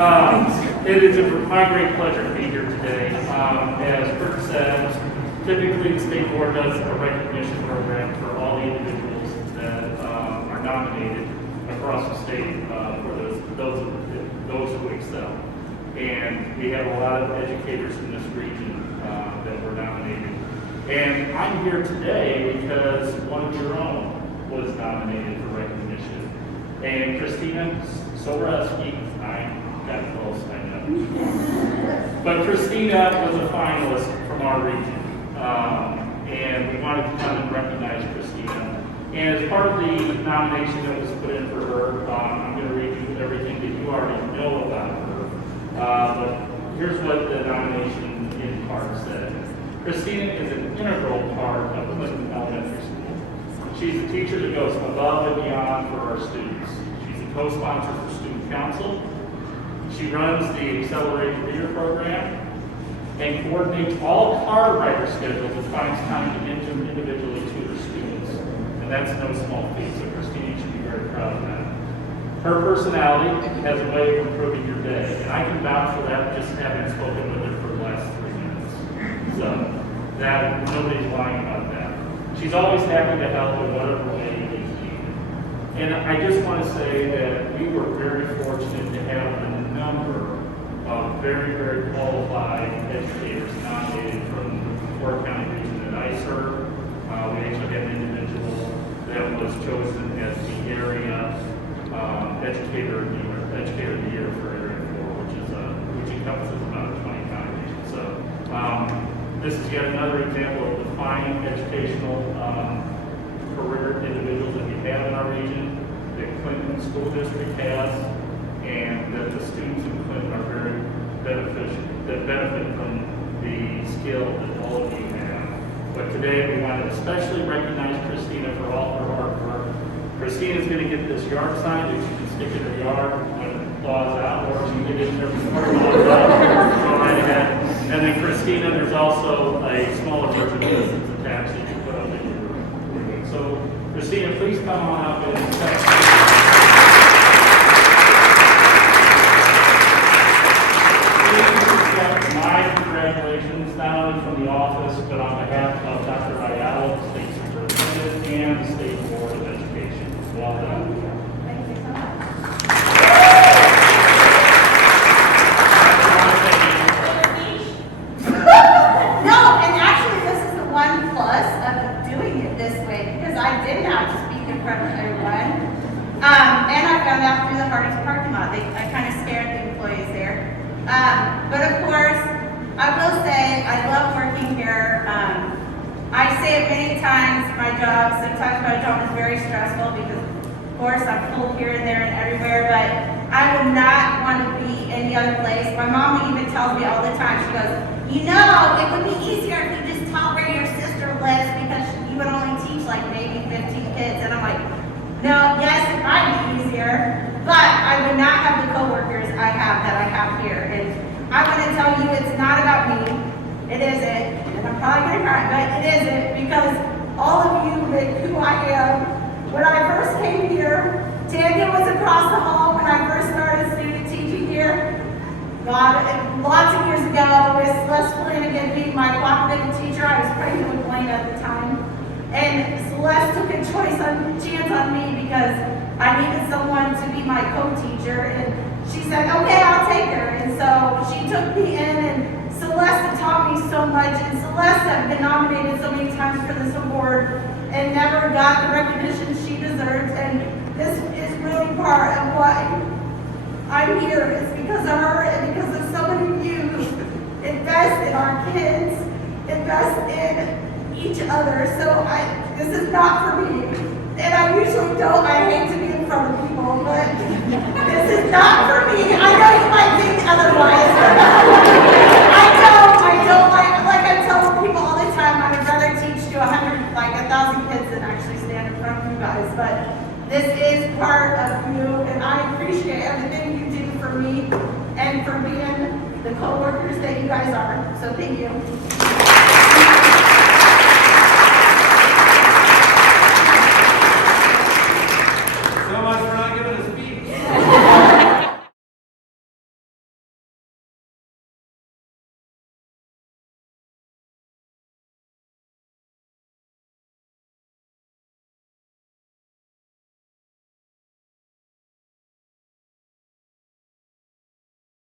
It is my great pleasure to be here today. As Kurt said, typically the state board does a recognition program for all the individuals that are nominated across the state for those who excel. And we have a lot of educators in this region that were nominated. And I'm here today because one of your own was nominated for recognition. And Christina Soberalski, I got close, I know. But Christina was a finalist from our region. And we wanted to come and recognize Christina. And as part of the nomination that was put in for her, I'm going to read you everything that you already know about her. But here's what the nomination in part said. Christina is an integral part of Clinton Elementary School. She's a teacher that goes above and beyond for our students. She's a co-sponsor for Student Council. She runs the Accelerated Reader Program and coordinates all car rider schedules and finds time to get them individually to her students. And that's no small feat, so Christina should be very proud of that. Her personality has a way of improving your day, and I can vouch for that just having spoken with her for the last 3 minutes. So that nobody's lying about that. She's always happy to help in whatever way is needed. And I just want to say that we were very fortunate to have a number of very, very qualified educators nominated from the 4 county region that I serve. We actually had an individual that was chosen as the area educator of the year for Area 4, which encompasses about a 20 county region. So this is yet another example of the fine educational career individuals that we have in our region, that Clinton School District has, and that the students in Clinton are very beneficial, that benefit from the skill that all of you have. But today we want to especially recognize Christina for all her hard work. Christina is going to get this yard sign that she can stick in her yard when it thaws out, or she can get it in there before it thaws out. Go right ahead. And then Christina, there's also a smaller version of this that's attached that you put up in your room. So Christina, please come on up and my congratulations, not only from the office, but on behalf of Dr. Ayala, the state superintendent, and the state board of education. Well done. Thank you so much. No, and actually this is the one plus of doing it this way, because I did have to speak in front of everyone. And I found out through the Hardee's parking lot. I kind of scared the employees there. But of course, I will say I love working here. I say it many times, sometimes my job is very stressful because of course I'm pulled here and there and everywhere, but I would not want to be any other place. My mom even tells me all the time, she goes, you know, it would be easier if you just taught where your sister lives because you would only teach like maybe 15 kids. And I'm like, no, yes, it might be easier, but I would not have the coworkers I have here. And I want to tell you, it's not about me. It isn't. And I'm probably going to cry, but it isn't, because all of you make who I am. When I first came here, Tanya was across the hall when I first started student teaching here. God, lots of years ago, with Celeste Flanagan being my cooperative teacher, I was pregnant with Blaine at the time. And Celeste took a chance on me because I needed someone to be my co-teacher. And she said, okay, I'll take her. And so she took me in, and Celeste taught me so much. And Celeste had been nominated so many times for this award and never got the recognition she deserves. And this is really part of why I'm here. It's because of her and because of so many of you who invest in our kids, invest in each other. So this is not for me. And I usually don't. I hate to be in front of people, but this is not for me. I know you might think otherwise. I don't like I tell people all the time, I would rather teach to 1,000 kids than actually stand in front of you guys. But this is part of you, and I appreciate everything you do for me and for being the co-workers that you guys are. So thank you.